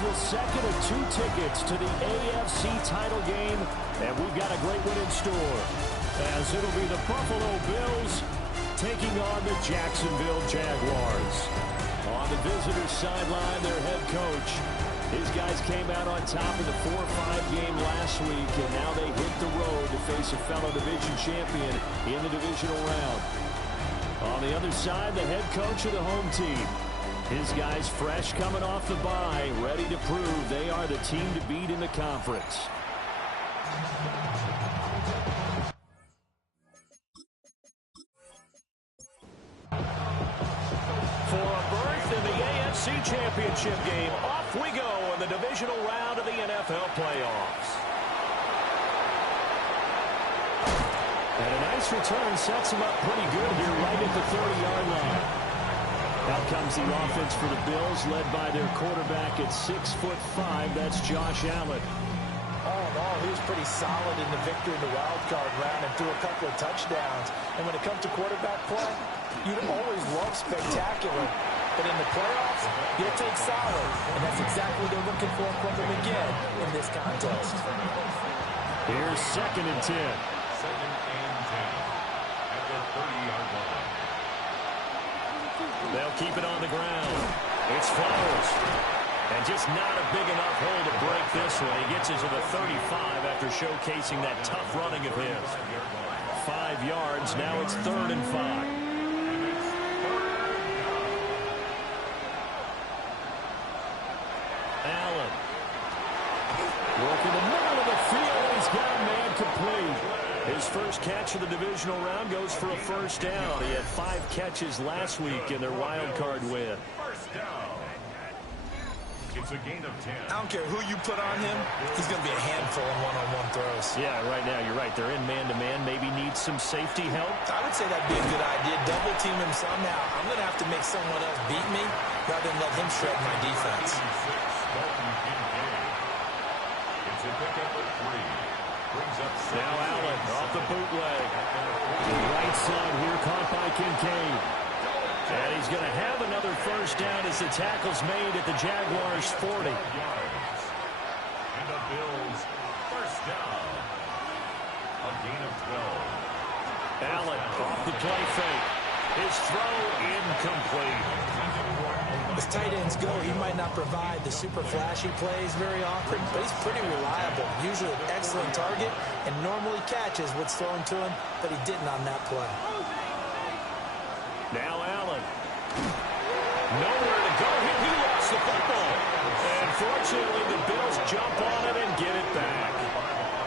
the second of 2 tickets to the AFC title game, and we've got a great one in store, as it'll be the Buffalo Bills taking on the Jacksonville Jaguars. On the visitors' sideline, their head coach. His guys came out on top in the 4-5 game last week, and now they hit the road to face a fellow division champion in the divisional round. On the other side, the head coach of the home team. His guys fresh coming off the bye, ready to prove they are the team to beat in the conference. For a berth in the AFC Championship game, off we go in the divisional round of the NFL playoffs. And a nice return sets him up pretty good here right at the 30-yard line. Out comes the offense for the Bills, led by their quarterback at 6'5". That's Josh Allen. All in all, he was pretty solid in the victory in the wild card round and threw a couple of touchdowns. And when it comes to quarterback play, you'd always love spectacular. But in the playoffs, you'll take solid. And that's exactly what they're looking for from him again in this contest. Here's 2nd and 10. 2nd and 10 at the 30-yard line. They'll keep it on the ground. It's Flowers. And just not a big enough hole to break this one. He gets into the 35 after showcasing that tough running of his. 5 yards. Now it's 3rd and 5. Allen. Working the middle of the field. He's got a man complete. His first catch of the divisional round goes for a first down. He had 5 catches last week in their wild card win. First down. It's a gain of 10. I don't care who you put on him, he's going to be a handful in one-on-one throws. Yeah, right now, you're right. They're in man-to-man. Maybe need some safety help. I would say that'd be a good idea. Double team him somehow. I'm going to have to make someone else beat me rather than let him shred my defense. It's a pickup of 3. Brings up now Allen off the bootleg. Right side here, caught by Kincaid. And he's going to have another first down as the tackle's made at the Jaguars' 40. And the Bills first down. A gain of 12. Allen off the play fake. His throw incomplete. As tight ends go, he might not provide the super flashy plays very often, but he's pretty reliable. Usually an excellent target and normally catches what's thrown to him, but he didn't on that play. Now Allen. Nowhere to go here. He lost the football. And fortunately, the Bills jump on it and get it back.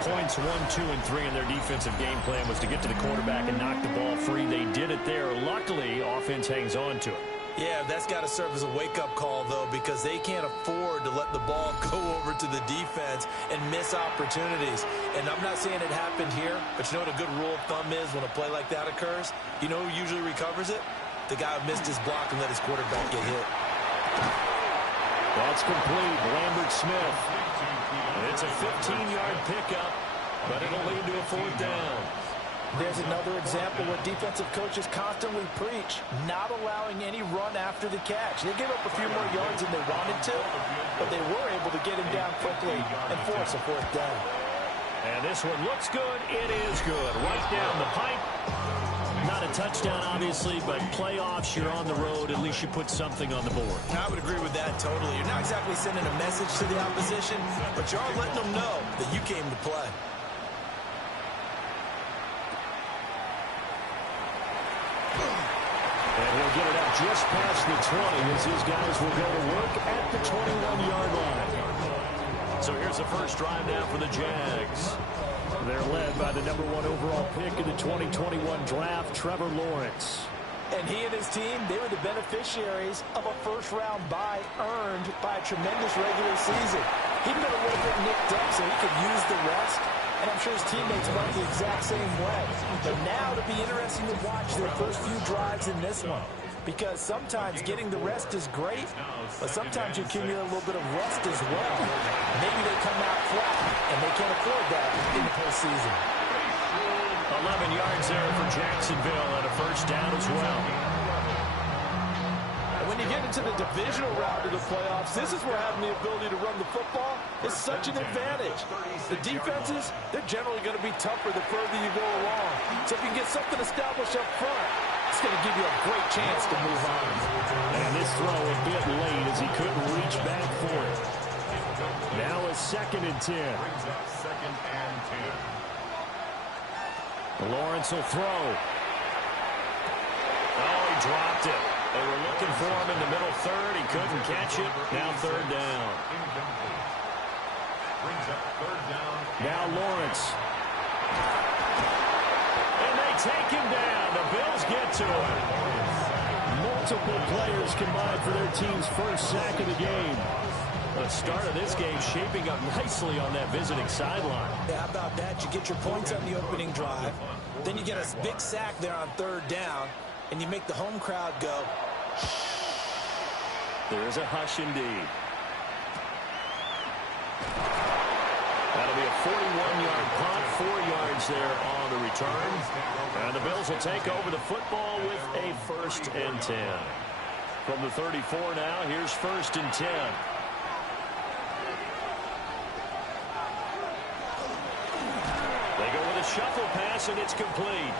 Points 1, 2, and 3 in their defensive game plan was to get to the quarterback and knock the ball free. They did it there. Luckily, offense hangs on to it. Yeah, that's got to serve as a wake-up call, though, because they can't afford to let the ball go over to the defense and miss opportunities. And I'm not saying it happened here, but you know what a good rule of thumb is when a play like that occurs? You know who usually recovers it? The guy who missed his block and let his quarterback get hit. That's complete. Lambert Smith. It's a 15-yard pickup, but it'll lead to a 4th down. There's another example where defensive coaches constantly preach, not allowing any run after the catch. They gave up a few more yards than they wanted to, but they were able to get him down quickly and force a 4th down. And this one looks good. It is good. Right down the pipe. Not a touchdown, obviously, but playoffs, you're on the road. At least you put something on the board. I would agree with that totally. You're not exactly sending a message to the opposition, but you are letting them know that you came to play. And he'll get it up just past the 20 as his guys will go to work at the 21-yard line. So here's the first drive down for the Jags. They're led by the #1 overall pick in the 2021 draft, Trevor Lawrence. And he and his team, they were the beneficiaries of a first-round bye earned by a tremendous regular season. He'd been a little bit nicked up so he could use the rest, and I'm sure his teammates felt the exact same way. But now it'll be interesting to watch their first few drives in this one, because sometimes getting the rest is great, but sometimes you accumulate a little bit of rust as well. Maybe they come out flat, and they can't afford that in the postseason. 11 yards there for Jacksonville and a first down as well. when you get into the divisional round of the playoffs, this is where having the ability to run the football is such an advantage. The defenses, they're generally going to be tougher the further you go along. So if you can get something established up front, it's going to give you a great chance to move on. And this throw a bit late as he couldn't reach back for it. Now a 2nd and 10. Second and 10. Lawrence will throw. Oh, he dropped it. They were looking for him in the middle third. He couldn't catch it. Now 3rd down. Brings up 3rd down. Now Lawrence. And they take him down. The Bills get to him. Multiple players combined for their team's first sack of the game. The start of this game shaping up nicely on that visiting sideline. Yeah, how about that? You get your points on the opening drive. Then you get a big sack there on 3rd down. And you make the home crowd go. There's a hush indeed. That'll be a 41-yard punt, 4 yards there on the return. And the Bills will take over the football with a 1st and 10. From the 34 now, here's 1st and 10. They go with a shuffle pass, and it's complete.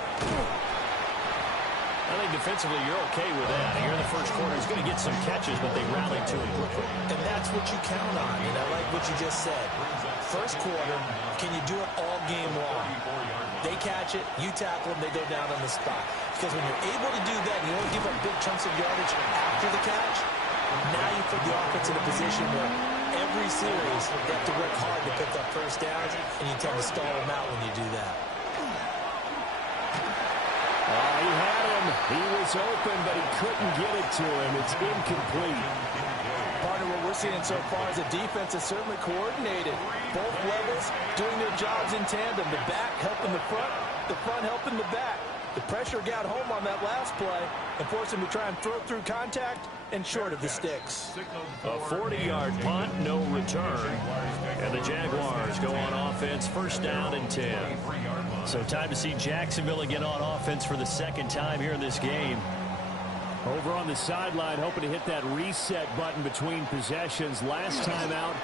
I think defensively you're okay with that. Here in the first quarter, he's going to get some catches, but they rallied to him quickly. And that's what you count on. And I like what you just said. First quarter, can you do it all game long? They catch it, you tackle them, they go down on the spot. Because when you're able to do that, you don't give up big chunks of yardage after the catch. Now you put the offense in a position where every series they have to work hard to pick up first downs, and you tend to stall them out when you do that. He had him. He was open, but he couldn't get it to him. It's incomplete. Partner, what we're seeing so far is a defense is certainly coordinated. Both levels doing their jobs in tandem. The back helping the front helping the back. The pressure got home on that last play and forced him to try and throw through contact and short of the sticks. A 40-yard punt, no return. And the Jaguars go on offense, 1st down and 10. So time to see Jacksonville again on offense for the 2nd time here in this game. Over on the sideline, hoping to hit that reset button between possessions. Last time out,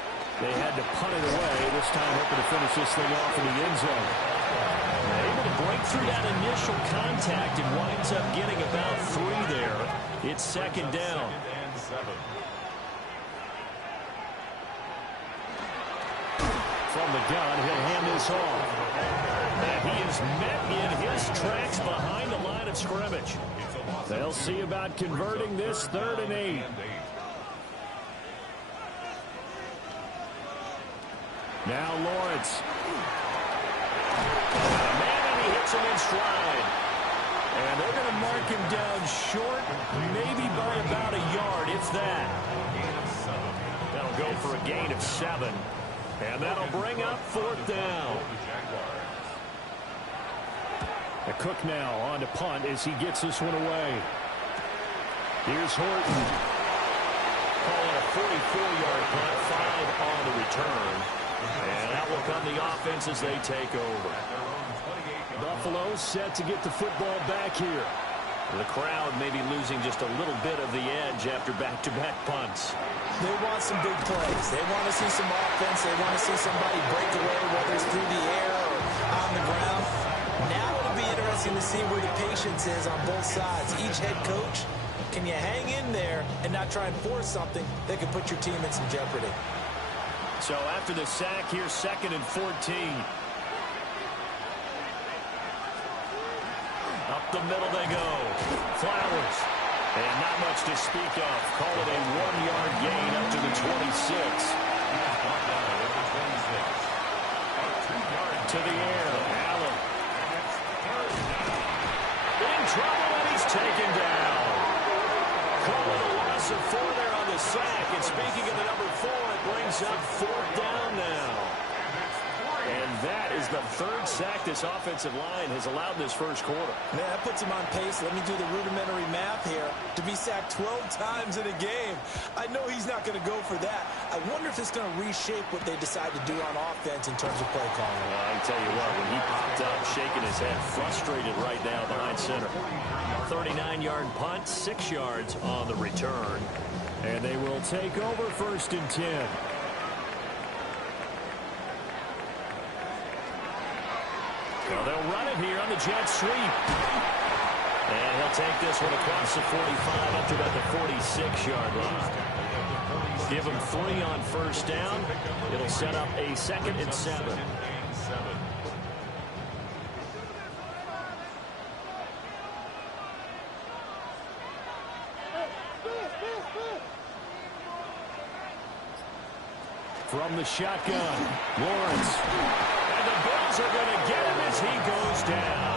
they had to punt it away. This time hoping to finish this thing off in the end zone. Able to break through that initial contact and winds up getting about 3 there. It's 2nd down. From the gun, he'll hand this off. And he is met in his tracks behind the line of scrimmage. They'll see about converting this 3rd and 8. Now Lawrence. And he hits him in stride. And they're going to mark him down short, maybe by about a yard, if that. That'll go for a gain of 7. And that'll bring up 4th down. A Cook now on to punt as he gets this one away. Here's Horton. Calling a 44-yard punt, 5 on the return. And that will come the offense as they take over. Buffalo set to get the football back here. The crowd may be losing just a little bit of the edge after back-to-back punts. They want some big plays. They want to see some offense. They want to see somebody break away, whether it's through the air or on the ground. Now it'll be interesting to see where the patience is on both sides. Each head coach, can you hang in there and not try and force something that could put your team in some jeopardy? So after the sack, here's 2nd and 14. Up the middle they go. Flowers. And not much to speak of. Call it a 1-yard gain up to the 26. To the air. Allen. In trouble, and he's taken down. Call it a loss of 4 there on the sack. And speaking of the number 4, it brings up 4th down now. And that is the third sack this offensive line has allowed in this first quarter. Man, that puts him on pace. Let me do the rudimentary math here. To be sacked 12 times in a game. I know he's not going to go for that. I wonder if it's going to reshape what they decide to do on offense in terms of play calling. Well, I can tell you what, when he popped up, shaking his head, frustrated right now behind center. 39-yard punt, 6 yards on the return. And they will take over 1st and 10. Well, they'll run it here on the jet sweep. And he'll take this one across the 45 up to about the 46-yard line. Give him 3 on 1st down. It'll set up a 2nd and 7. From the shotgun, Lawrence. And the Bills are going to get him as he goes down.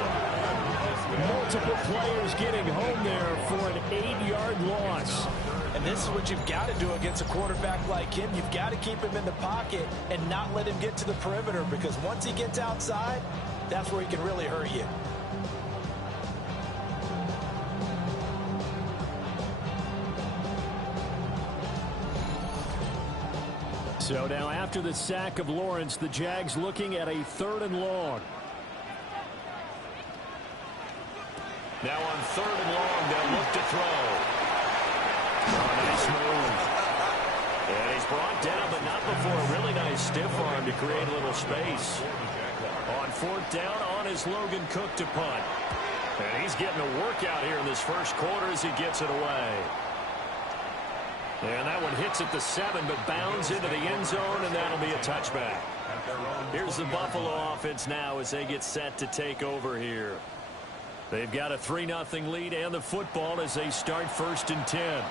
Multiple players getting home there for an 8-yard loss. And this is what you've got to do against a quarterback like him. You've got to keep him in the pocket and not let him get to the perimeter, because once he gets outside, that's where he can really hurt you. So now after the sack of Lawrence, the Jags looking at a 3rd and long. Now on 3rd and long, they'll look to throw. Oh, nice move. And he's brought down, but not before a really nice stiff arm to create a little space. On 4th down, on is Logan Cook to punt. And he's getting a workout here in this first quarter as he gets it away. And that one hits at the 7, but bounds into the end zone, and that'll be a touchback. Here's the Buffalo offense now as they get set to take over here. They've got a 3-0 lead and the football as they start 1st and 10.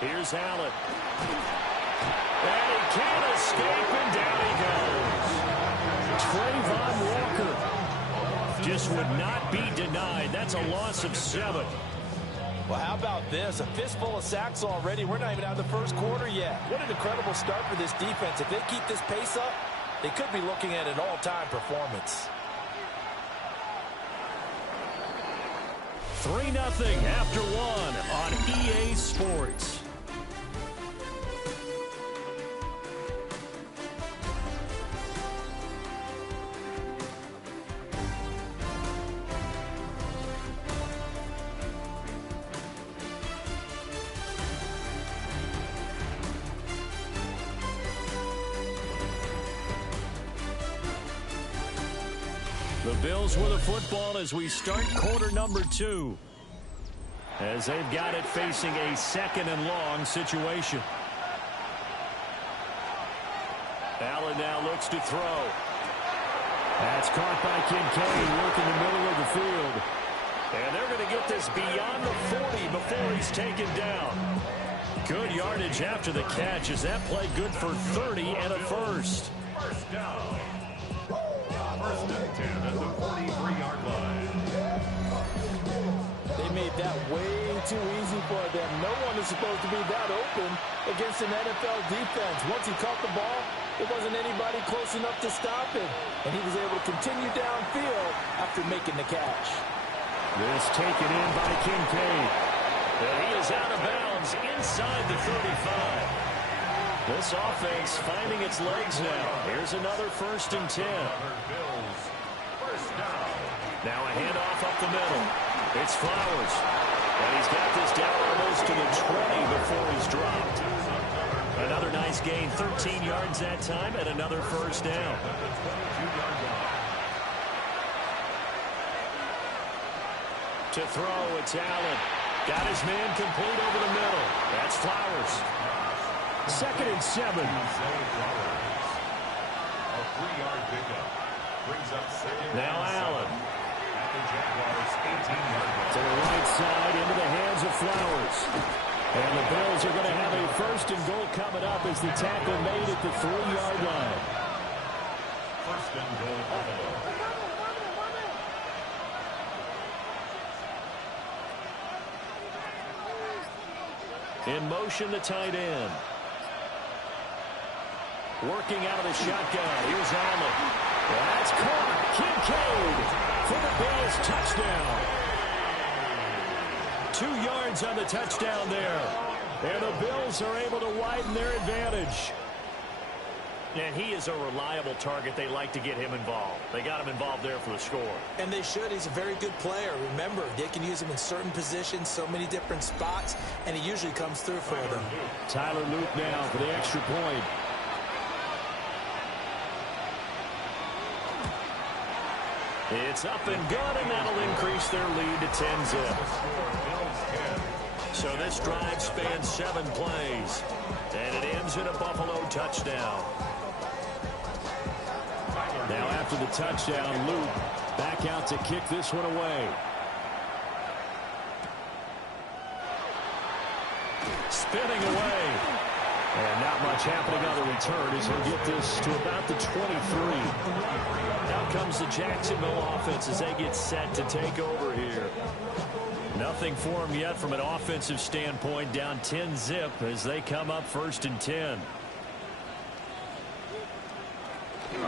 Here's Allen. And he can't escape, and down he goes. Trayvon Walker just would not be denied. That's a loss of 7. Well, how about this? A fistful of sacks already. We're not even out of the first quarter yet. What an incredible start for this defense. If they keep this pace up, they could be looking at an all-time performance. 3-0 after 1 on EA Sports. The Bills with a football as we start quarter number 2. As they've got it facing a 2nd and long situation. Allen now looks to throw. That's caught by Kincaid, working the middle of the field. And they're going to get this beyond the 40 before he's taken down. Good yardage after the catch. Is that play good for 30 and a first? First down. 1st and 10 at the 43-yard line. They made that way too easy for them. No one is supposed to be that open against an NFL defense. Once he caught the ball, there wasn't anybody close enough to stop him. And he was able to continue downfield after making the catch. This taken in by Kincaid. And he is out of bounds inside the 35. This offense finding its legs now. Here's another 1st and 10. Now a handoff up the middle. It's Flowers. And he's got this down almost to the 20 before he's dropped. Another nice gain, 13 yards that time, and another 1st down. To throw, it's Allen. Got his man complete over the middle. That's Flowers. 2nd and 7. A 3-yard pickup. Brings up 2nd. Now Allen. At the Jaguars' 18-yard line. To the right side, into the hands of Flowers. And the Bills are going to have a 1st and goal coming up as the tackle made at the 3-yard line. 1st and goal, Buffalo. In motion, the tight end. Working out of the shotgun. Here's Allen. That's caught. Kincaid for the Bills. Touchdown. 2 yards on the touchdown there. And the Bills are able to widen their advantage. And he is a reliable target. They like to get him involved. They got him involved there for the score. And they should. He's a very good player. Remember, they can use him in certain positions, so many different spots, and he usually comes through for them. Tyler Luke now for the extra point. It's up and good, and that'll increase their lead to 10-zip. So this drive spans 7 plays, and it ends in a Buffalo touchdown. Now after the touchdown, Luke back out to kick this one away. Spinning away. And not much happening on the return as he'll get this to about the 23. Out comes the Jacksonville offense as they get set to take over here. Nothing for them yet from an offensive standpoint, down 10-zip as they come up 1st and 10.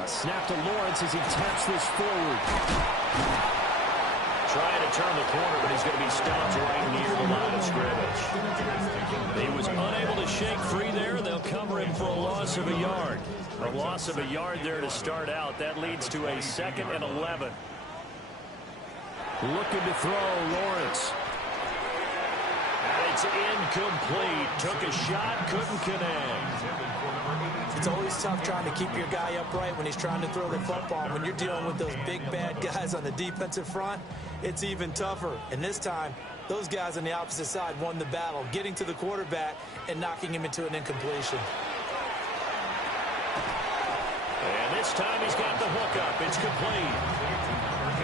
Snap to Lawrence as he taps this forward. Trying to turn the corner, but he's going to be stopped right near the line of scrimmage. He was unable to shake free there. They'll cover him for a loss of a yard. A loss of a yard there to start out. That leads to a 2nd and 11. Looking to throw, Lawrence. And it's incomplete. Took a shot, couldn't connect. It's always tough trying to keep your guy upright when he's trying to throw the football. When you're dealing with those big, bad guys on the defensive front, it's even tougher. And this time, those guys on the opposite side won the battle, getting to the quarterback and knocking him into an incompletion. And this time he's got the hook up. It's complete.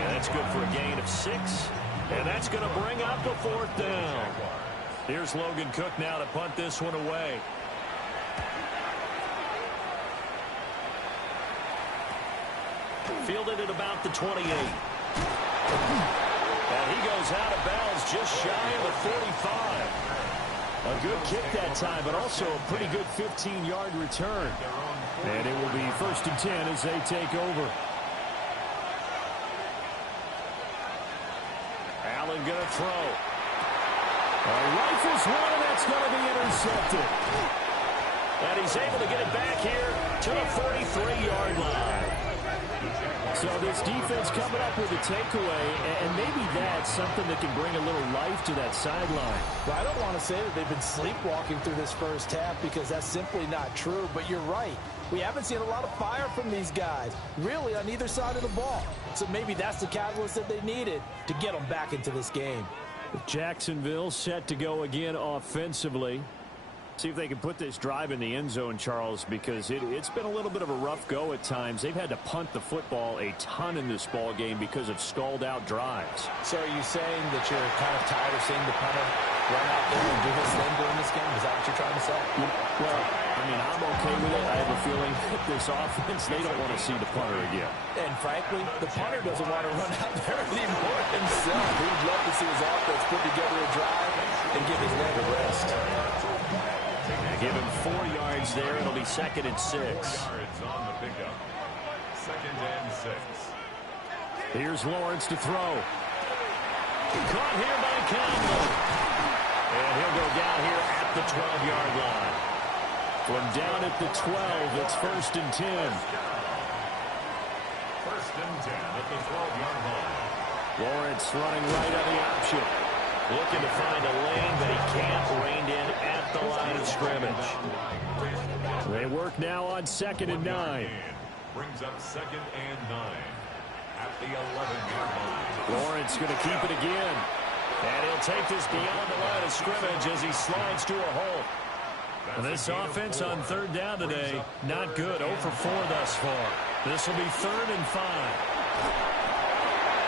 And that's good for a gain of 6. And that's going to bring up the 4th down. Here's Logan Cook now to punt this one away. Fielded at about the 28. And he goes out of bounds just shy of the 45. A good kick that time, but also a pretty good 15-yard return. And it will be 1st and 10 as they take over. Allen going to throw. Rifles one, and that's going to be intercepted. And he's able to get it back here to the 43-yard line. So this defense coming up with a takeaway, and maybe that's something that can bring a little life to that sideline. Well, I don't want to say that they've been sleepwalking through this first half because that's simply not true, but you're right. We haven't seen a lot of fire from these guys, really, on either side of the ball. So maybe that's the catalyst that they needed to get them back into this game. Jacksonville set to go again offensively. See if they can put this drive in the end zone, Charles, because it's been a little bit of a rough go at times. They've had to punt the football a ton in this ball game because of stalled-out drives. So are you saying that you're kind of tired of seeing the punter run out there and do his thing during this game? Is that what you're trying to say? Well, I mean, I'm okay with it. I have a feeling that this offense, they don't want to see the punter again. And frankly, the punter doesn't want to run out there anymore himself. He'd love to see his offense put together a drive and give his leg a rest. Give him 4 yards there. It'll be 2nd and 6. 4 yards on the pickup. 2nd and 6. Here's Lawrence to throw. Caught here by Campbell. And he'll go down here at the 12-yard line. From down at the 12, it's 1st and 10. 1st and 10 at the 12-yard line. Lawrence running right on the option. Looking to find a lane, but he can't. Reined in at the line of scrimmage. They work now on 2nd and 9. Brings up 2nd and 9 at the 11-yard line. Lawrence going to keep it again. And he'll take this beyond the line of scrimmage as he slides to a hole. And this offense on 3rd down today, not good. 0 for 4 thus far. This will be 3rd and 5.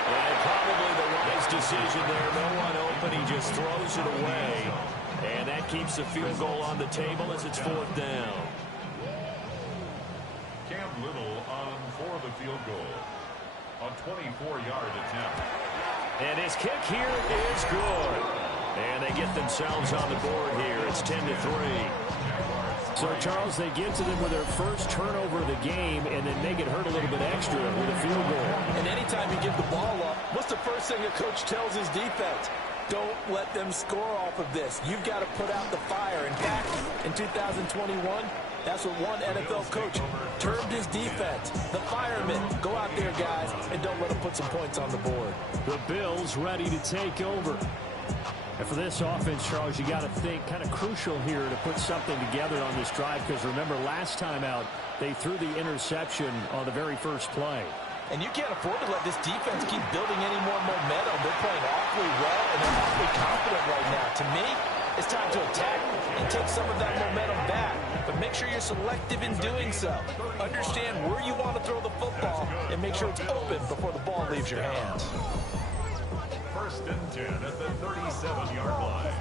And probably the wise decision there. No one open. He just throws it away. And that keeps the field goal on the table as it's 4th down. Cam Little on for the field goal. A 24-yard attempt. And his kick here is good. And they get themselves on the board here. It's 10-3. So, Charles, they get to them with their first turnover of the game and then make it hurt a little bit extra with a field goal. And anytime you give the ball up, what's the first thing a coach tells his defense? Don't let them score off of this. You've got to put out the fire. In fact, in 2021, that's what one NFL coach termed his defense. The firemen. Go out there, guys, and don't let them put some points on the board. The Bills ready to take over. And for this offense, Charles, you got to think kind of crucial here to put something together on this drive, because remember last time out they threw the interception on the very first play. And you can't afford to let this defense keep building any more momentum. They're playing awfully well, and they're awfully confident right now. To me, it's time to attack and take some of that momentum back. But make sure you're selective in doing so. Understand where you want to throw the football and make sure it's open before the ball leaves your hands. First and 10 at the 37-yard line.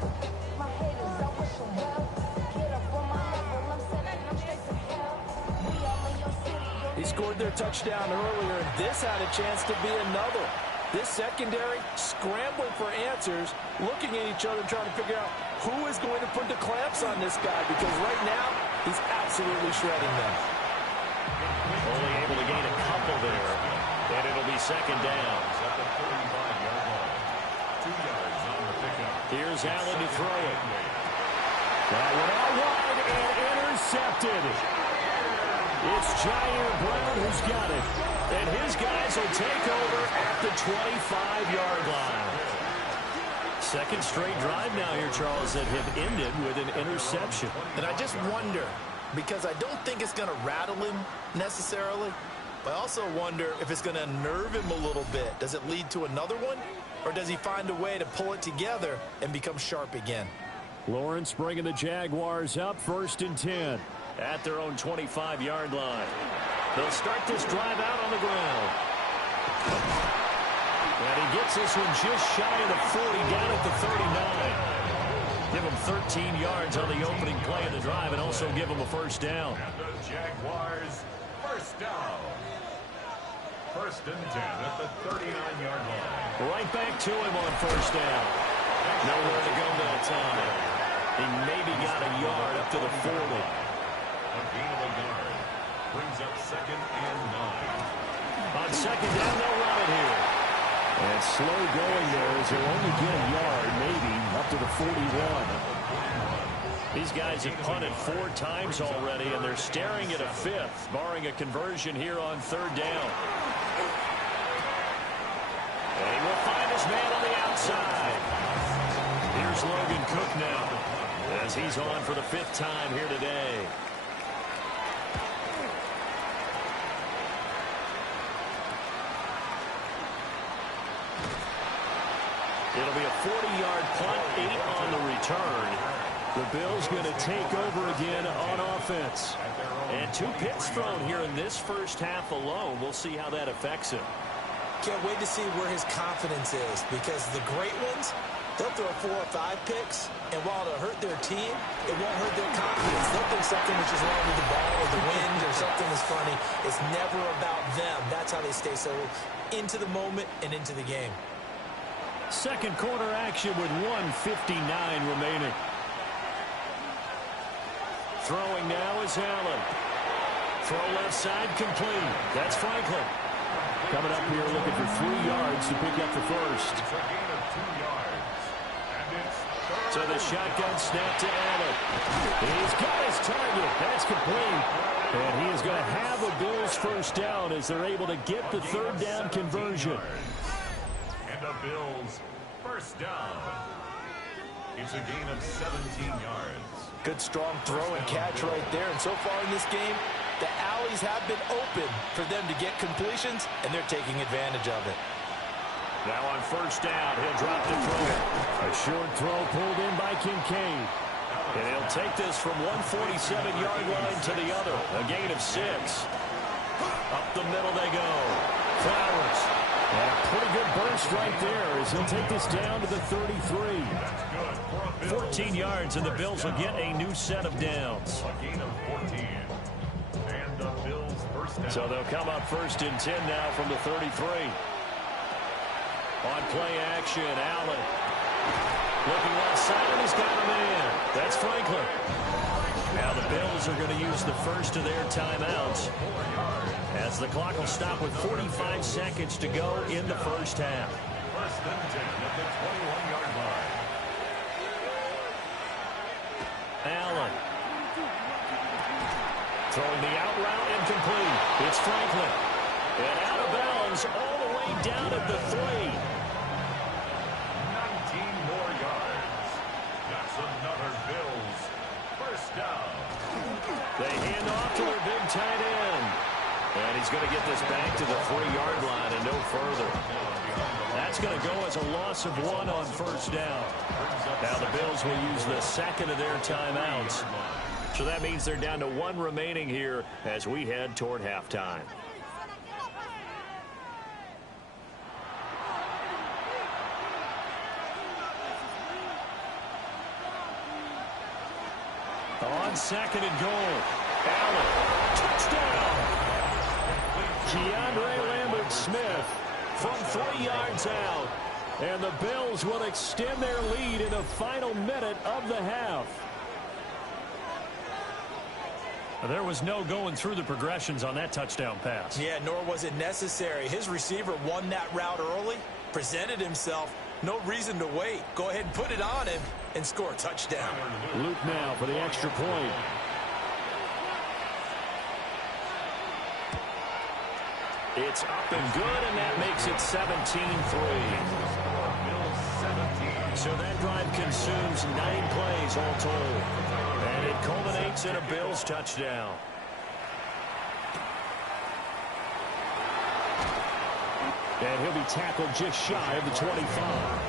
He scored their touchdown earlier, and this had a chance to be another. This secondary scrambling for answers, looking at each other, trying to figure out who is going to put the clamps on this guy, because right now he's absolutely shredding them. Only able to gain a couple there, and it'll be second down. At the 35-yard line. 2 yards on the pickup. Here's Allen to throw it. That one out wide and intercepted. It's Jair Brown who's got it. And his guys will take over at the 25-yard line. Second straight drive now here, Charles, that have ended with an interception. And I just wonder, because I don't think it's going to rattle him necessarily, but I also wonder if it's going to unnerve him a little bit. Does it lead to another one? Or does he find a way to pull it together and become sharp again? Lawrence bringing the Jaguars up, 1st and 10 at their own 25-yard line. They'll start this drive out on the ground. And he gets this one just shy of the 40, down at the 39. Give him 13 yards on the opening play of the drive and also give him a first down. And the Jaguars first down. First and 10 at the 39-yard line. Right back to him on first down. Nowhere to go that time. He maybe got a yard up to the 40. A gain of a yard brings up 2nd and 9. On second down, they'll run it here. And slow going there as he'll only get a yard, maybe, up to the 41. These guys have punted 4 times already, and they're staring at a 5th, barring a conversion here on 3rd down. And he will find his man on the outside. Here's Logan Cook now, as he's on for the 5th time here today. It'll be a 40-yard punt, 8 on the return. The Bills going to take over again on offense. And 2 picks thrown here in this first half alone. We'll see how that affects him. Can't wait to see where his confidence is, because the great ones, they'll throw 4 or 5 picks, and while it'll hurt their team, it won't hurt their confidence. They'll think something which is wrong with the ball or the wind or something is funny. It's never about them. That's how they stay so into the moment and into the game. Second quarter action with 1:59 remaining. Throwing now is Allen. Throw left side complete. That's Franklin. Coming up here looking for 3 yards to pick up the first. It's a gain of 2 yards. And it's So the shotgun snap to Allen. He's got his target. That's complete. And he is going to have a Bills first down as they're able to get the 3rd down conversion. And the Bills first down. It's a gain of 17 yards. Good strong throw and catch right there. And so far in this game, the alleys have been open for them to get completions, and they're taking advantage of it. Now on first down, he'll drop to throw it. A short throw pulled in by Kincaid. And he'll take this from 147-yard line to the other. A gain of 6. Up the middle they go. Flowers. And a pretty good burst right there as he'll take this down to the 33. 14 yards, and the Bills will get a new set of downs. A gain of 14. And the Bills first down. So they'll come up 1st and 10 now from the 33. On play action, Allen. Looking left side, he's got a man. That's Franklin. Now Now the Bills are going to use the first of their timeouts as the clock will stop with 45 seconds to go in the first half. First and 10 at the 21-yard line. Allen. Throwing the out route incomplete. It's Franklin. And out of bounds all the way down at the 3. 19 more yards. That's another Bills first down. They hand off to their big tight end. And he's going to get this back to the 3-yard line and no further. That's going to go as a loss of 1 on first down. Now the Bills will use the second of their timeouts. So that means they're down to 1 remaining here as we head toward halftime. On second and goal. Allen. Touchdown. Keandre Lambert-Smith from 3 yards out. And the Bills will extend their lead in the final minute of the half. There was no going through the progressions on that touchdown pass. Yeah, nor was it necessary. His receiver won that route early, presented himself. No reason to wait. Go ahead and put it on him and score a touchdown. Luke now for the extra point. It's up and good, and that makes it 17-3. So that drive consumes 9 plays all told. And it culminates in a Bills touchdown. And he'll be tackled just shy of the 25.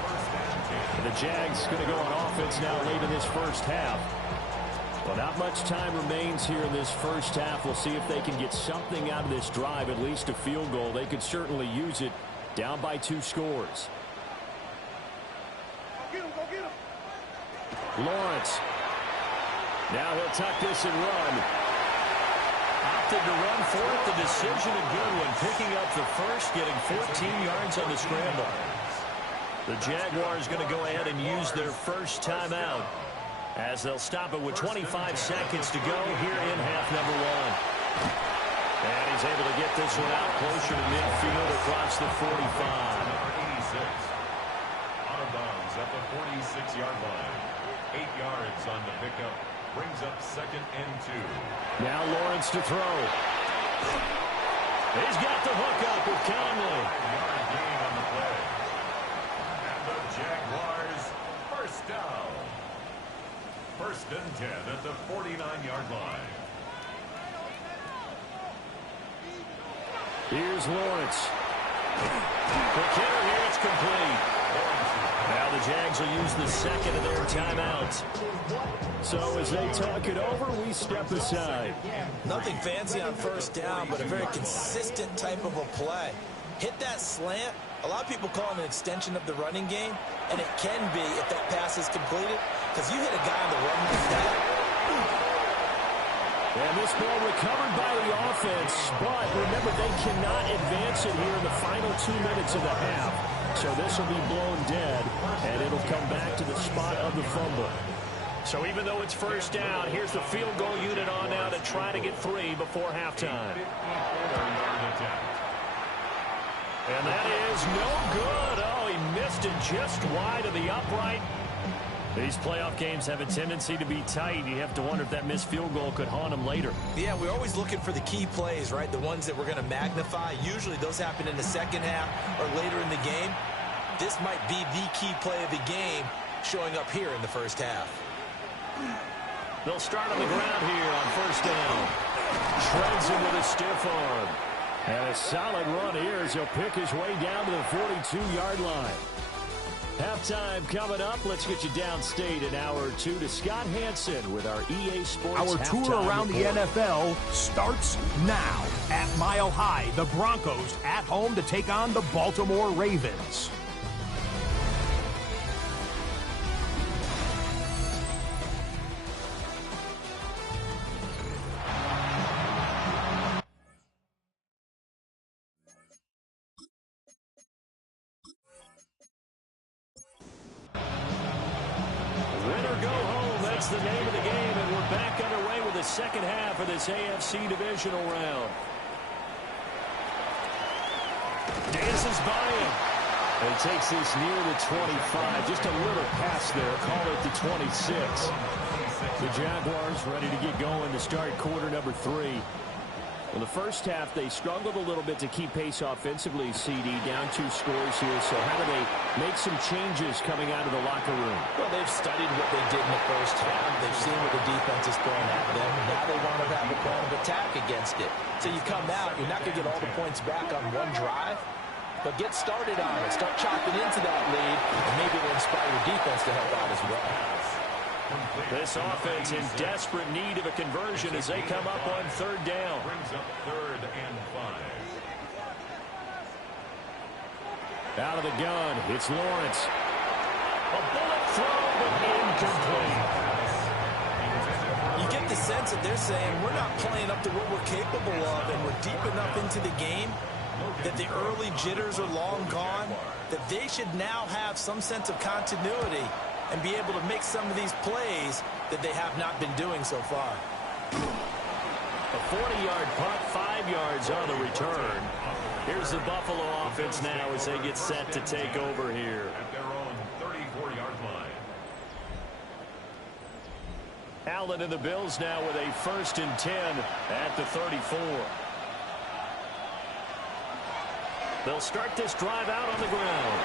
And the Jags going to go on offense now late in this first half. Well, not much time remains here in this first half. We'll see if they can get something out of this drive, at least a field goal. They could certainly use it down by 2 scores. Lawrence. Now he'll tuck this and run. Opted to run for it. The decision a good one. Picking up the first, getting 14 yards on the scramble. The Jaguars going to go ahead and use their first timeout as they'll stop it with 25 seconds to go here in half number 1. And he's able to get this one out closer to midfield across the 45. 86. Out of bounds at the 46-yard line. 8 yards on the pickup. Brings up second and 2. Now Lawrence to throw. He's got the hook up with Conley. 5-yard gain on the play. And the Jaguars first down. First and 10 at the 49-yard line. Here's Lawrence. The kicker here, it's complete. Now the Jags will use the second of their timeouts. So as they talk it over, we step aside. Nothing fancy on first down, but a very consistent type of a play. Hit that slant. A lot of people call it an extension of the running game, and it can be if that pass is completed, because you hit a guy on the run like that. And this ball recovered by the offense, but remember, they cannot advance it here in the final 2 minutes of the half. So this will be blown dead, and it'll come back to the spot of the fumble. So even though it's first down, here's the field goal unit on now to try to get 3 before halftime. And that is no good. Oh, he missed it just wide of the upright. These playoff games have a tendency to be tight. You have to wonder if that missed field goal could haunt them later. Yeah, we're always looking for the key plays, right? The ones that we're going to magnify. Usually those happen in the second half or later in the game. This might be the key play of the game showing up here in the first half. They'll start on the ground here on first down. Shreds him with a stiff arm. And a solid run here as he'll pick his way down to the 42-yard line. Halftime coming up. Let's get you downstate in hour 2 to Scott Hansen with our EA Sports Our tour around report. the NFL starts now. At Mile High, the Broncos at home to take on the Baltimore Ravens. Win or go home, that's the name of the game, and we're back underway with the second half of this AFC divisional round. Dances by him. And he takes this near the 25. Just a little pass there. Call it the 26. The Jaguars ready to get going to start quarter number 3. In the first half, they struggled a little bit to keep pace offensively, CD, down 2 scores here. So how do they make some changes coming out of the locker room? Well, they've studied what they did in the first half. They've seen what the defense is throwing at them. Now they want to have a plan of attack against it. So you come out, you're not going to get all the points back on one drive, but get started on it. Start chopping into that lead, and maybe it'll inspire your defense to help out as well. This offense in desperate need of a conversion as they come up on third down. Brings up 3rd and 5. Out of the gun, it's Lawrence. A bullet throw, but incomplete. You get the sense that they're saying we're not playing up to what we're capable of, and we're deep enough into the game that the early jitters are long gone, that they should now have some sense of continuity and be able to make some of these plays that they have not been doing so far. A 40-yard punt, 5 yards on the return. Here's the Buffalo offense now as they get set to take over here. At their own 34-yard line. Allen and the Bills now with a 1st and 10 at the 34. They'll start this drive out on the ground.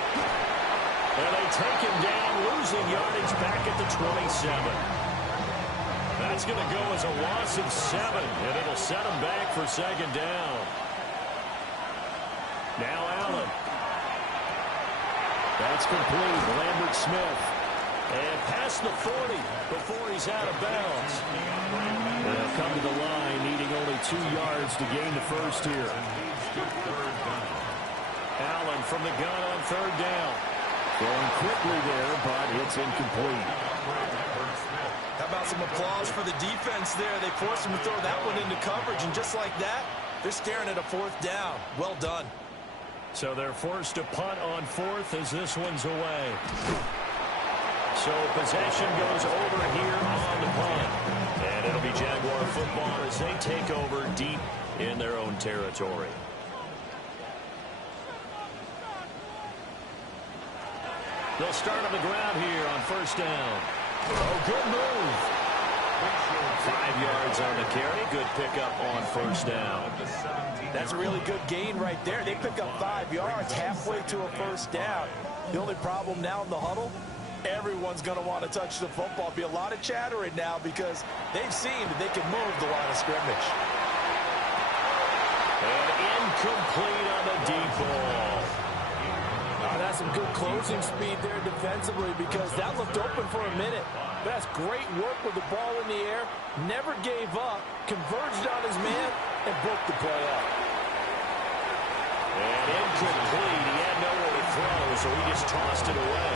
And they take him down, losing yardage back at the 27. That's going to go as a loss of 7, and it'll set him back for 2nd down. Now Allen. That's complete. Lambert Smith. And past the 40 before he's out of bounds. They'll come to the line, needing only 2 yards to gain the first here. Allen from the gun on 3rd down. Going quickly there, but it's incomplete. How about some applause for the defense there? They forced him to throw that one into coverage, and just like that, they're staring at a 4th down. Well done. So they're forced to punt on 4th as this one's away. So possession goes over here on the punt. And it'll be Jaguar football as they take over deep in their own territory. They'll start on the ground here on 1st down. Oh, good move. 5 yards on the carry. Good pickup on 1st down. That's a really good gain right there. They pick up 5 yards halfway to a 1st down. The only problem now in the huddle, everyone's going to want to touch the football. Be a lot of chattering now because they've seen that they can move the line of scrimmage. And incomplete on the deep ball. That's some good closing speed there defensively because that looked open for a minute. But that's great work with the ball in the air. Never gave up. Converged on his man and broke the play up. And incomplete. He had nowhere to throw, so he just tossed it away.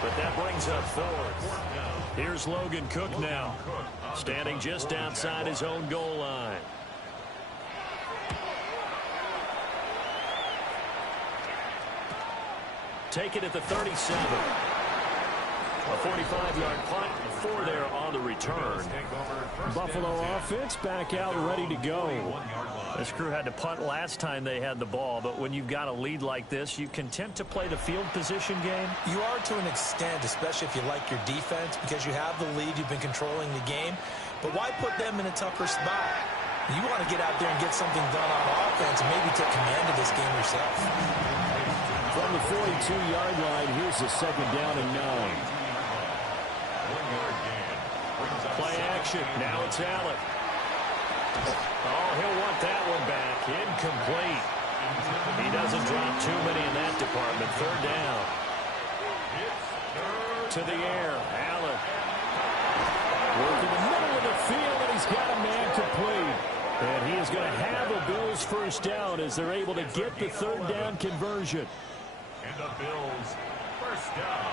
But that brings up 4th. Here's Logan Cook now, standing just outside his own goal line. Take it at the 37. A 45-yard punt, 4 there on the return. Buffalo offense back out ready to go. This crew had to punt last time they had the ball, but when you've got a lead like this, you content to play the field position game? You are to an extent, especially if you like your defense, because you have the lead, you've been controlling the game. But why put them in a tougher spot? You want to get out there and get something done on offense and maybe take command of this game yourself. From the 42-yard line, here's the 2nd down and 9. Play action. Now it's Allen. Oh, he'll want that one back. Incomplete. He doesn't drop too many in that department. 3rd down. To the air. Allen. Working the middle of the field, and he's got a man complete. And he is going to have a Bills 1st down as they're able to get the 3rd down conversion. And the Bills 1st down.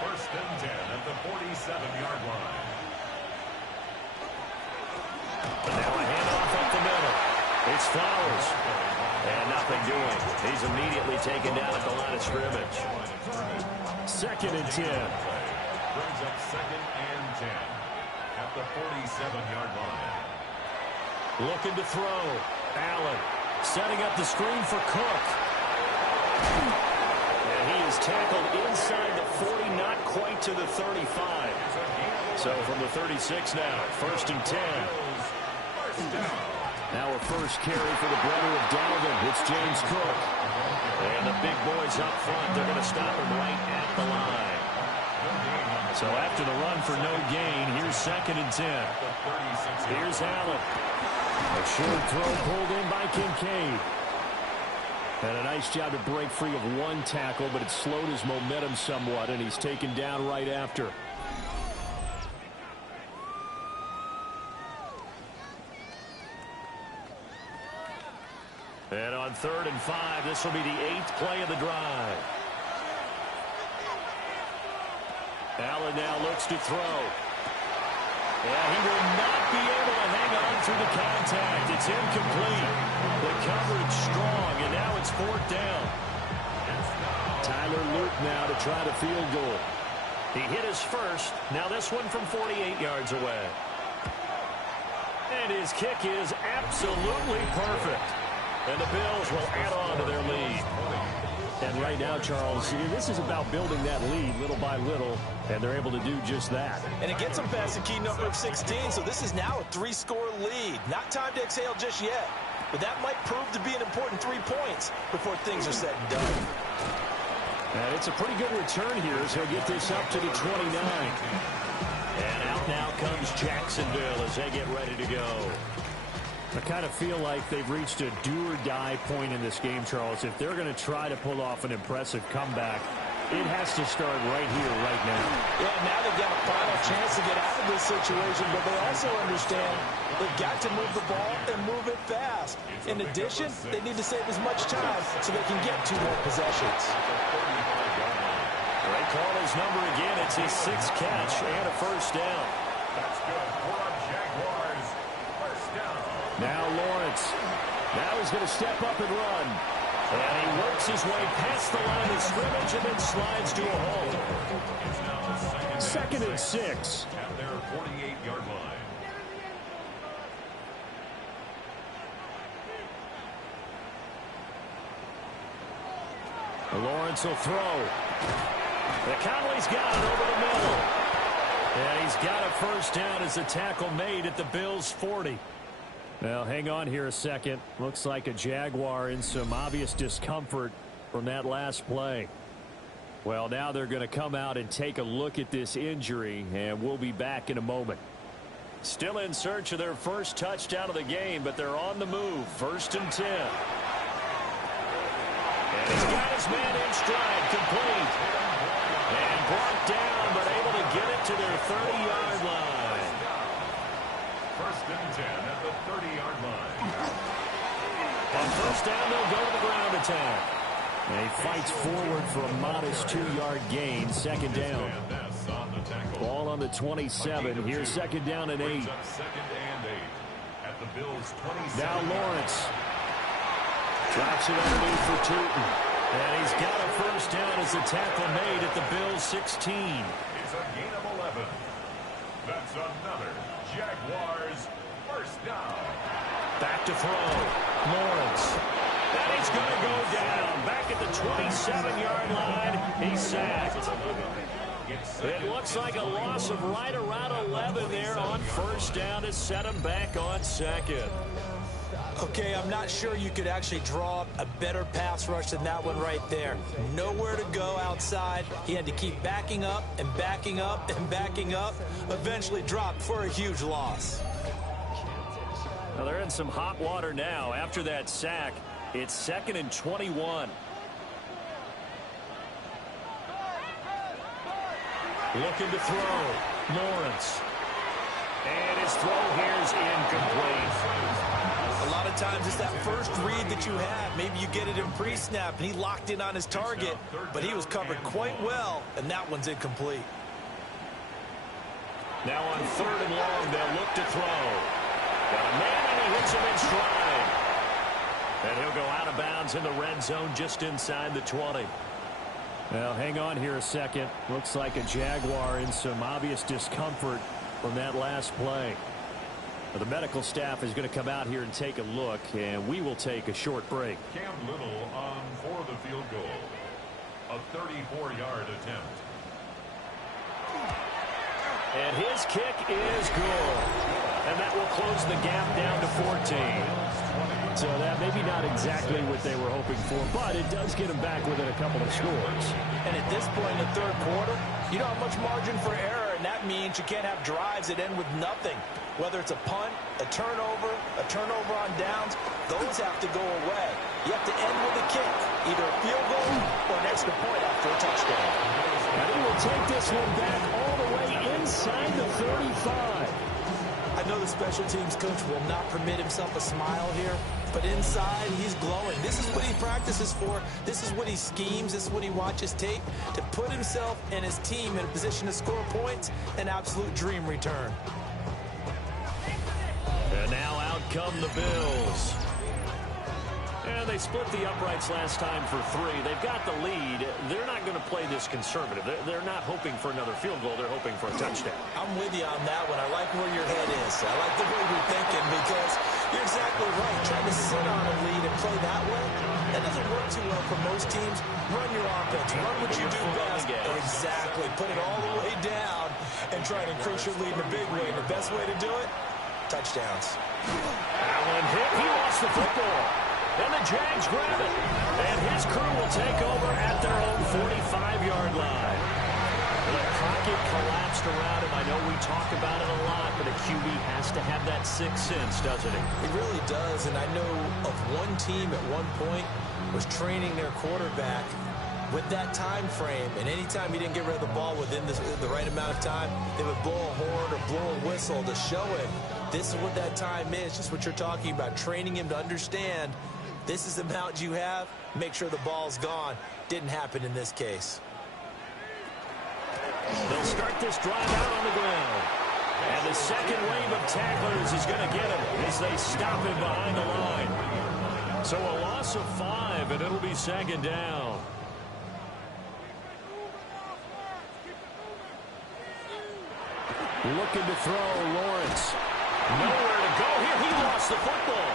1st and 10 at the 47-yard line. And now a handoff up the middle. It's Flowers. And nothing doing. He's immediately taken down at the line of scrimmage. 2nd and 10. Brings up 2nd and 10 at the 47-yard line. Looking to throw. Allen setting up the screen for Cook. And he is tackled inside the 40, not quite to the 35. So from the 36 now, 1st and 10. Now a first carry for the brother of Dalvin. It's James Cook. And the big boys up front, they're going to stop him right at the line. So after the run for no gain, here's 2nd and 10. Here's Allen. A short throw pulled in by Kincaid. And a nice job to break free of one tackle, but it slowed his momentum somewhat, and he's taken down right after. And on 3rd and 5, this will be the 8th play of the drive. Allen now looks to throw. Yeah, he will not be able to hang on through the contact. It's incomplete. The coverage strong, and now it's 4th down. Tyler Luke now to try the field goal. He hit his first. Now this one from 48 yards away. And his kick is absolutely perfect. And the Bills will add on to their lead. And right now, Charles, this is about building that lead little by little, and they're able to do just that. And it gets them past the key number of 16, so this is now a 3-score lead. Not time to exhale just yet, but that might prove to be an important 3 points before things are said and done. And it's a pretty good return here as he'll get this up to the 29. And out now comes Jacksonville as they get ready to go. I kind of feel like they've reached a do-or-die point in this game, Charles. If they're going to try to pull off an impressive comeback, it has to start right here, right now. Yeah, now they've got a final chance to get out of this situation, but they also understand they've got to move the ball and move it fast. In addition, they need to save as much time so they can get 2 more possessions. They call his number again. It's his 6th catch and a 1st down. That's good for our Jaguars. 1st down. Now Lawrence. Now he's going to step up and run. And he works his way past the line of scrimmage and then slides to a halt. It's now 2nd and 6. At their 48-yard line. Lawrence will throw. The Conley's got it over the middle. And he's got a 1st down as the tackle made at the Bills' 40. Well, hang on here a second. Looks like a Jaguar in some obvious discomfort from that last play. Well, now they're going to come out and take a look at this injury, and we'll be back in a moment. Still in search of their first touchdown of the game, but they're on the move. 1st and 10. And he's got his man in stride, complete. And brought down, but able to get it to their 30-yard line. 1st and 10 at the 30-yard line. On 1st down, they'll go to the ground attack. And he fights forward for a modest 2-yard gain. 2nd down. Ball on the 27. Here's 2nd down and 8. 2nd and 8 at the Bills' 27. Now Lawrence drops it underneath for Tootin. And he's got a 1st down as the tackle made at the Bills' 16. It's a gain of 11. That's another Jaguars 1st down. Back to throw. Lawrence. And he's going to go down. Back at the 27-yard line. He's sacked. It looks like a loss of right around 11 there on 1st down to set him back on 2nd. Okay, I'm not sure you could actually draw up a better pass rush than that one right there. Nowhere to go outside. He had to keep backing up and backing up and backing up. Eventually dropped for a huge loss. Well, they're in some hot water now. After that sack, it's 2nd and 21. Looking to throw. Lawrence. And his throw here is incomplete. A lot of times it's that first read that you have. Maybe you get it in pre-snap, and he locked in on his target, but he was covered quite well, and that one's incomplete. Now on 3rd and long, they'll look to throw. Got a man, and he hits him in stride. And he'll go out of bounds in the red zone just inside the 20. Well, hang on here a second. Looks like a Jaguar in some obvious discomfort from that last play. The medical staff is going to come out here and take a look, and we will take a short break. Cam Little on for the field goal. A 34-yard attempt. And his kick is good. And that will close the gap down to 14. So that maybe not exactly what they were hoping for, but it does get them back within a couple of scores. And at this point in the third quarter, you don't have much margin for error, and that means you can't have drives that end with nothing. Whether it's a punt, a turnover on downs, those have to go away. You have to end with a kick, either a field goal or an extra point after a touchdown. And he will take this one back all the way inside the 35. I know the special teams coach will not permit himself a smile here, but inside he's glowing. This is what he practices for. This is what he schemes. This is what he watches tape to put himself and his team in a position to score points. An absolute dream return. And now out come the Bills. And they split the uprights last time for 3. They've got the lead. They're not going to play this conservative. They're not hoping for another field goal. They're hoping for a touchdown. I'm with you on that one. I like where your head is. I like the way you're thinking because you're exactly right. Trying to sit on a lead and play that way, that doesn't work too well for most teams. Run your offense. Run what you do best. Exactly. Put it all the way down and try to increase your lead in a big way. And the best way to do it, touchdowns. Allen hit. He lost the football. And the Jags grab it. And his crew will take over at their own 45-yard line. The pocket collapsed around him. I know we talk about it a lot, but a QB has to have that sixth sense, doesn't it? It really does, and I know of one team at one point was training their quarterback with that time frame, and anytime he didn't get rid of the ball within the right amount of time, they would blow a horn or blow a whistle to show him this is what that time is, just what you're talking about, training him to understand this is the amount you have, make sure the ball's gone. Didn't happen in this case. They'll start this drive out on the ground. And the second wave of tacklers is going to get him as they stop him behind the line. So a loss of 5, and it'll be second down. Looking to throw, Lawrence. Nowhere to go here. He lost the football.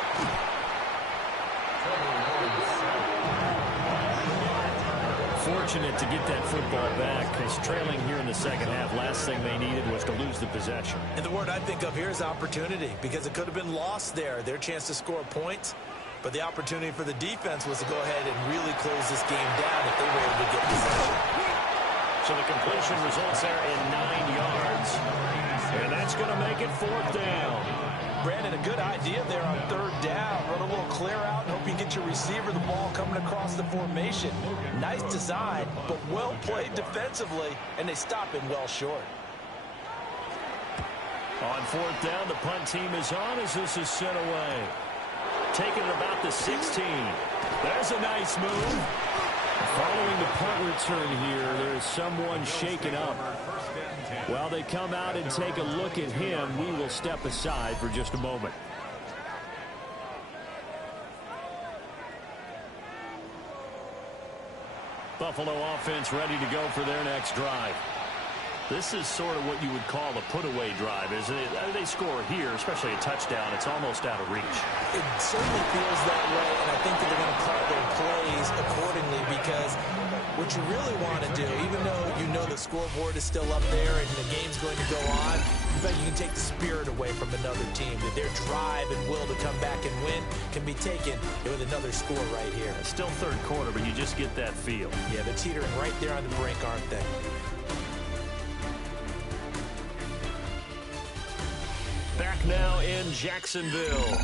Fortunate to get that football back because trailing here in the second half, last thing they needed was to lose the possession. And the word I think of here is opportunity because it could have been lost there, their chance to score points. But the opportunity for the defense was to go ahead and really close this game down if they were able to get possession. So the completion results there in 9 yards. And that's going to make it 4th down. Brandon, a good idea there on 3rd down. Run a little clear out and hope you get your receiver the ball coming across the formation. Nice design, but well played defensively, and they stop him well short. On 4th down, the punt team is on as this is sent away. Taking it about the 16. There's a nice move. Following the punt return here, there is someone shaken up. While they come out and take a look at him, we will step aside for just a moment. Buffalo offense ready to go for their next drive. This is sort of what you would call a put-away drive, isn't it? They score here, especially a touchdown. It's almost out of reach. It certainly feels that way, and I think that they're going to call their plays accordingly because what you really want to do, even though you know the scoreboard is still up there and the game's going to go on, but you can take the spirit away from another team, that their drive and will to come back and win can be taken with another score right here. It's still 3rd quarter, but you just get that feel. Yeah, they're teetering right there on the brink, aren't they? Back now in Jacksonville.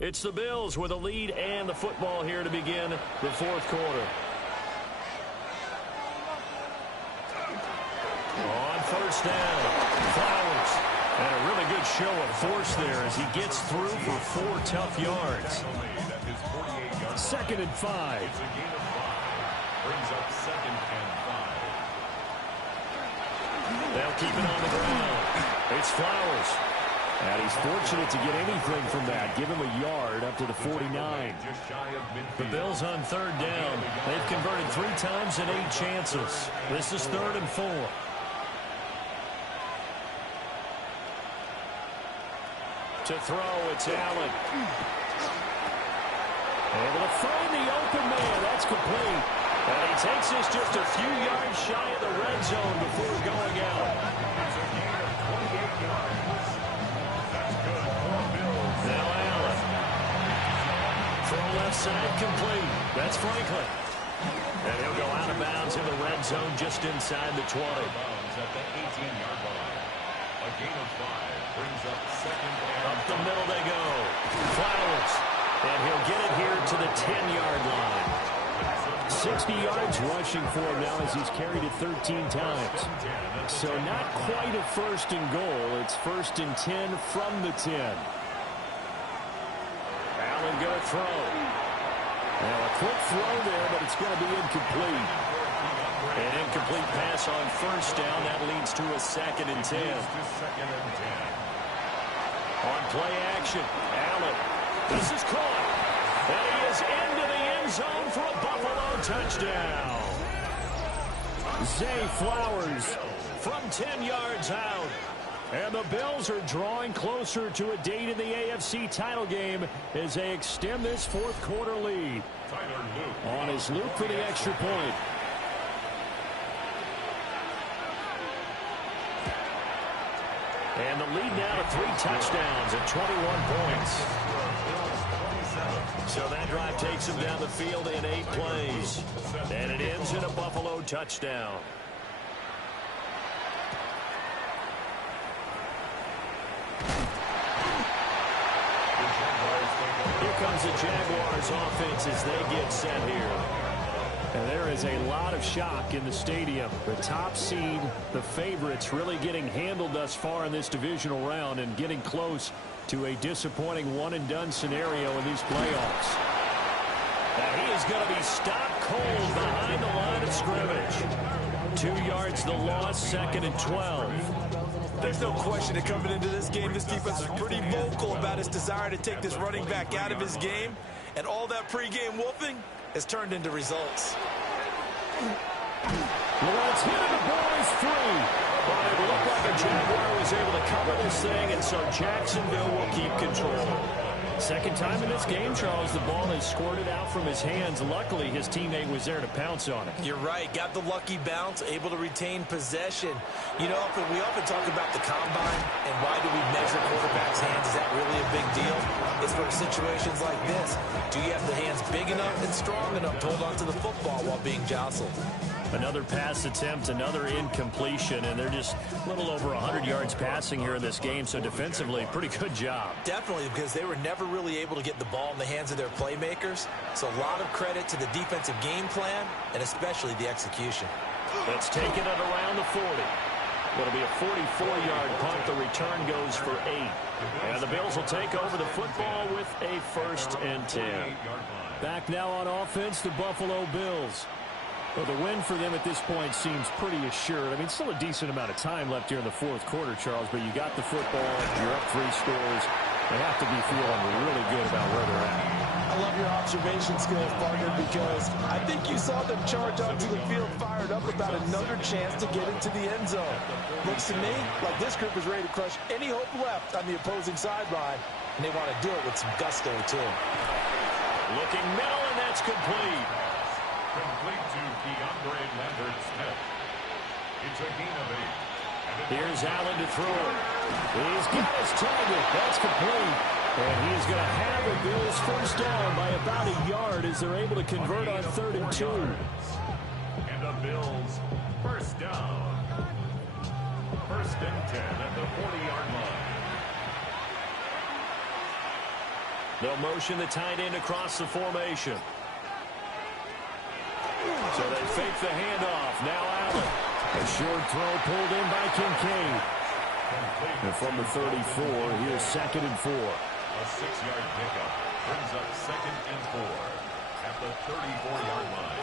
It's the Bills with a lead and the football here to begin the 4th quarter. On 1st down, Flowers. And a really good show of force there as he gets through for 4 tough yards. 2nd and 5. Brings up 2nd and 5. They'll keep it on the ground. It's Flowers. And he's fortunate to get anything from that. Give him a yard up to the 49. The Bills on 3rd down. They've converted 3 times in 8 chances. This is 3rd and 4. To throw, it's Allen. Able to find the open man. That's complete. And he takes us just a few yards shy of the red zone before going out. It's a gain of 28 yards. That's good for Bills. Now Allen. Throw left side complete. That's Franklin. And he'll go out of bounds in the red zone just inside the 20. Bounds at the 18-yard line. A gain of 5 brings up second and Up the middle they go. Flowers. And he'll get it here to the 10-yard line. 60 yards rushing for him now as he's carried it 13 times. So not quite a first and goal. It's first and 10 from the 10. Allen going to throw. Now a quick throw there, but it's going to be incomplete. An incomplete pass on first down. That leads to a second and 10. On play action, Allen. This is caught. And he is into the end zone for a Buffalo touchdown. Zay Flowers from 10 yards out. And the Bills are drawing closer to a date in the AFC title game as they extend this fourth quarter lead. On his loop for the extra point. And the lead now to 3 touchdowns at 21 points. So that drive takes him down the field in 8 plays. And it ends in a Buffalo touchdown. Here comes the Jaguars offense as they get set here. And there is a lot of shock in the stadium. The top seed, the favorites, really getting handled thus far in this divisional round and getting close to a disappointing one-and-done scenario in these playoffs. Now he is going to be stopped cold behind the line of scrimmage. 2 yards the loss, second and 12. There's no question that coming into this game, this defense was pretty vocal about its desire to take this running back out of his game. And all that pregame wolfing has turned into results. Well, it's hit and the ball is free. But it looked like a Jaguar was able to cover this thing, and so Jacksonville will keep control. Second time in this game, Charles, the ball has squirted out from his hands. Luckily, his teammate was there to pounce on it. You're right. Got the lucky bounce, able to retain possession. You know, we often talk about the combine and why do we measure quarterbacks' hands? Is that really a big deal? It's for situations like this. Do you have the hands big enough and strong enough to hold on to the football while being jostled? Another pass attempt, another incompletion, and they're just a little over 100 yards passing here in this game, so defensively, pretty good job. Definitely, because they were never really able to get the ball in the hands of their playmakers, so a lot of credit to the defensive game plan and especially the execution. That's taken it around the 40. It'll be a 44-yard punt. The return goes for 8. And the Bills will take over the football with a first and 10. Back now on offense, the Buffalo Bills. Well, the win for them at this point seems pretty assured. I mean, still a decent amount of time left here in the fourth quarter, Charles, but you got the football, you're up 3 scores. They have to be feeling really good about where they're at. I love your observation skills, partner, because I think you saw them charge onto the field fired up about another chance to get into the end zone. Looks to me like this group is ready to crush any hope left on the opposing sideline, and they want to do it with some gusto, too. Looking middle, and that's complete. Complete to DeAndre Lambert-Smith. It's a gain of 8. Here's Allen to throw. He's got his target. That's complete. And he's going to have the Bills first down by about a yard as they're able to convert on 3rd and 2. And the Bills first down. First and 10 at the 40-yard line. They'll motion the tight end across the formation. So they fake the handoff. Now Allen. A short throw pulled in by Kincaid. And from the 34, here's 2nd and 4. A 6-yard pickup brings up 2nd and 4 at the 34-yard line.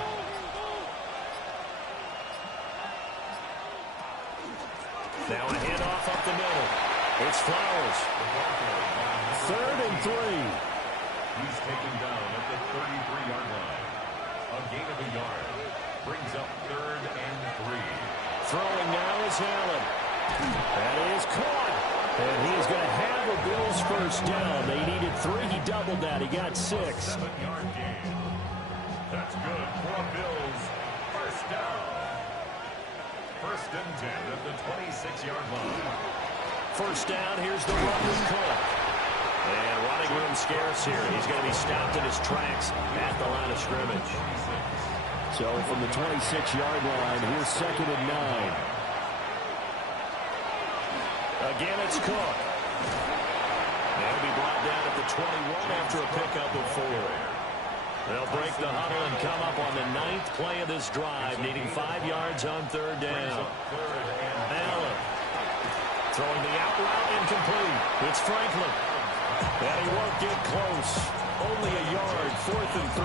Now a handoff up the middle. It's Flowers. 3rd and 3. He's taken down at the 33-yard line. A gain of a yard brings up 3rd and 3. Throwing now is Allen. That is caught. And he's going to have another Bills first down. They needed 3. He doubled that. He got 6. 7-yard gain. That's good for a Bills first down. First and 10 at the 26-yard line. First down, here's the run with Cook. And running room scarce here. He's going to be stopped in his tracks at the line of scrimmage. So from the 26-yard line, here's 2nd and 9. Again, it's Cook. He'll be brought down at the 21 after a pickup of 4. They'll break the huddle and come up on the 9th play of this drive, needing 5 yards on 3rd down. Allen throwing the out route incomplete. It's Franklin. And he won't get close. Only a yard, 4th and 3.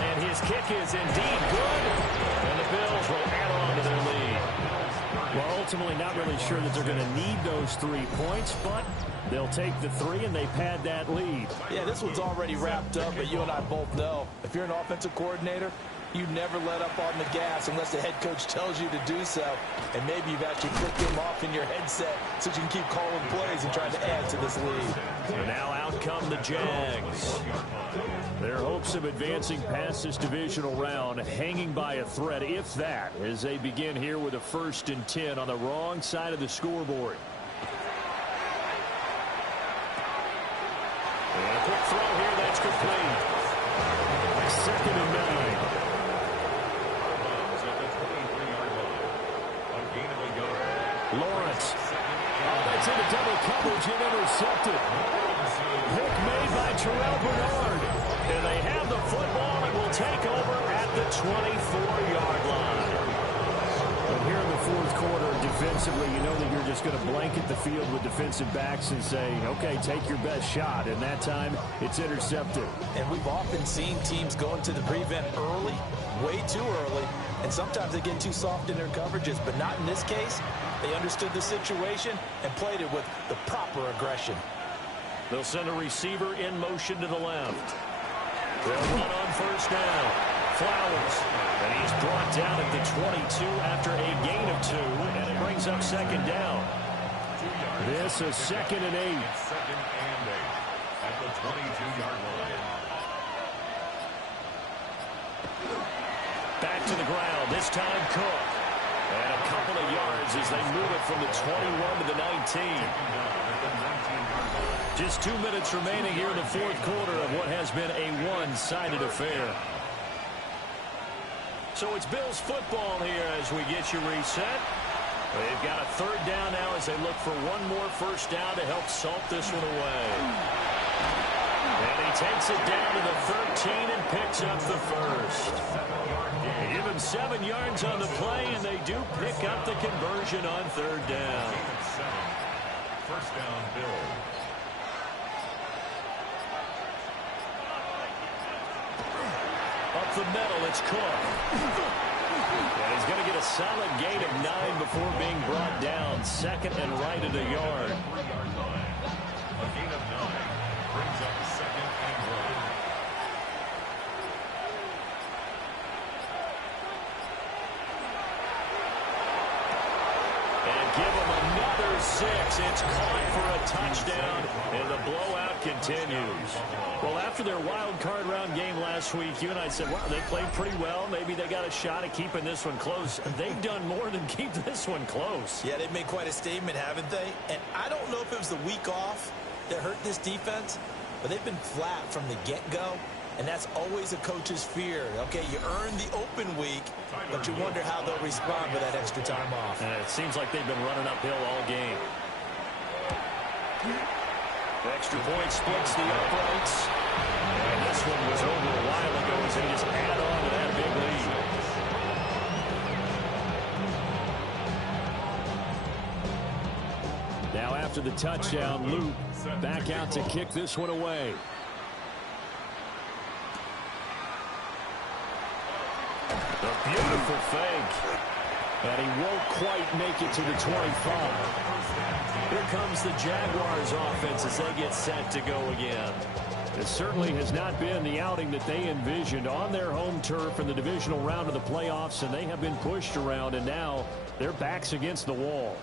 And his kick is indeed good. And the Bills will add on to their lead. Well, ultimately not really sure that they're going to need those 3 points, but they'll take the 3 and they pad that lead. Yeah, this one's already wrapped up, but you and I both know if you're an offensive coordinator, you never let up on the gas unless the head coach tells you to do so. And maybe you've actually clicked him off in your headset so you can keep calling plays and trying to add to this lead. And now out come the Jags. Their hopes of advancing past this divisional round hanging by a thread, if that, as they begin here with a 1st and 10 on the wrong side of the scoreboard. And a quick throw here, that's complete. 2nd and 9. Lawrence. Oh, that's into double coverage and intercepted. Pick made by Terrell Bernard. And they have the football and will take over at the 24-yard line. And here in the 4th quarter, defensively, you know that you're just going to blanket the field with defensive backs and say, okay, take your best shot. And that time, it's intercepted. And we've often seen teams go into the prevent early, way too early, and sometimes they get too soft in their coverages, but not in this case. They understood the situation and played it with the proper aggression. They'll send a receiver in motion to the left. They'll run on 1st down. Flowers. And he's brought down at the 22 after a gain of 2, and it brings up 2nd down. This is 2nd and 8. 2nd and 8 at the 22-yard line. Back to the ground. This time Cook. And a couple of yards as they move it from the 21 to the 19. Just 2 minutes remaining here in the 4th quarter of what has been a one-sided affair. So it's Bills football here as we get you reset. They've got a 3rd down now as they look for one more 1st down to help salt this one away. And he takes it down to the 13 and picks up the 1st. They give him 7 yards on the play, and they do pick up the conversion on 3rd down. 1st down, Bills. Up the middle, it's Cook. And he's going to get a solid gain of 9 before being brought down. 2nd and right at a yard. 3-yard line. A gain of 9 brings up 2nd and right. And give him another 6. It's caught for a touchdown, and the blowout continues. Well, after their wild card round game last week, you and I said, wow, they played pretty well. Maybe they got a shot at keeping this one close. They've done more than keep this one close. Yeah, they've made quite a statement, haven't they? And I don't know if it was the week off that hurt this defense, but they've been flat from the get-go, and that's always a coach's fear. Okay, you earn the open week, but you wonder how they'll respond with that extra time off. And it seems like they've been running uphill all game. Extra point splits the uprights. And this one was over a while ago as they just add on to that big lead. Now after the touchdown, Luke back out to kick this one away. A beautiful fake. And he won't quite make it to the 25. Here comes the Jaguars offense as they get set to go again. It certainly has not been the outing that they envisioned on their home turf in the divisional round of the playoffs, and they have been pushed around, and now their backs against the wall.